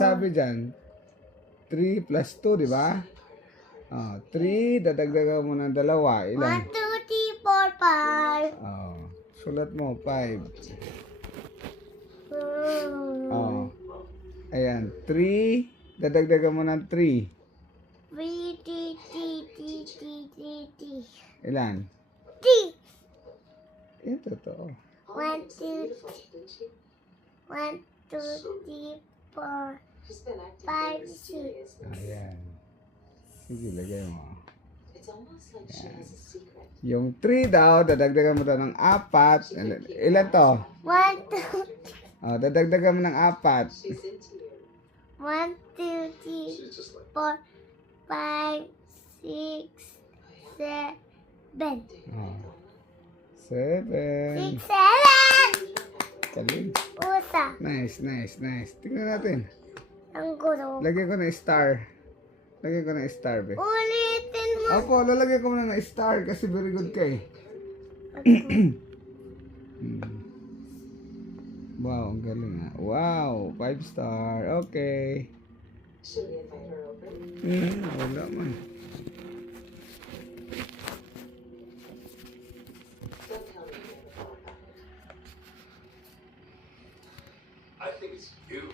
sabi dyan? 3 plus 2, di ba? 3, dadagdagan mo ng dalawa. Ilan? 1, 2, 3, 4, 5. Sulat mo, 5. Ayan, 3, dadagdagan mo ng 3. 3, T, T, T, T, T, T. Ilan? T. Yan, totoo. 1, 2, 1, 2, 3, 4, 5, 6. Ayan. Sige, lagay mo. Yung 3 daw, dadagdagan mo to ng 4. Ilan to? 1, 2, Dadagdagan mo ng 4. 1, 2, 3, 4, 5, 6, 7. 7. 6, 7. Galing. Usa. Nice, nice, nice. Tingnan natin. Ang gulo. Lagyan ko na star. Lagyan ko na star, be. Ulitin mo. Opo, lalagyan ko muna ng star kasi very good ka eh. Wow, ang galing ah. Wow, 5 star. Okay. Wala man. I think it's you.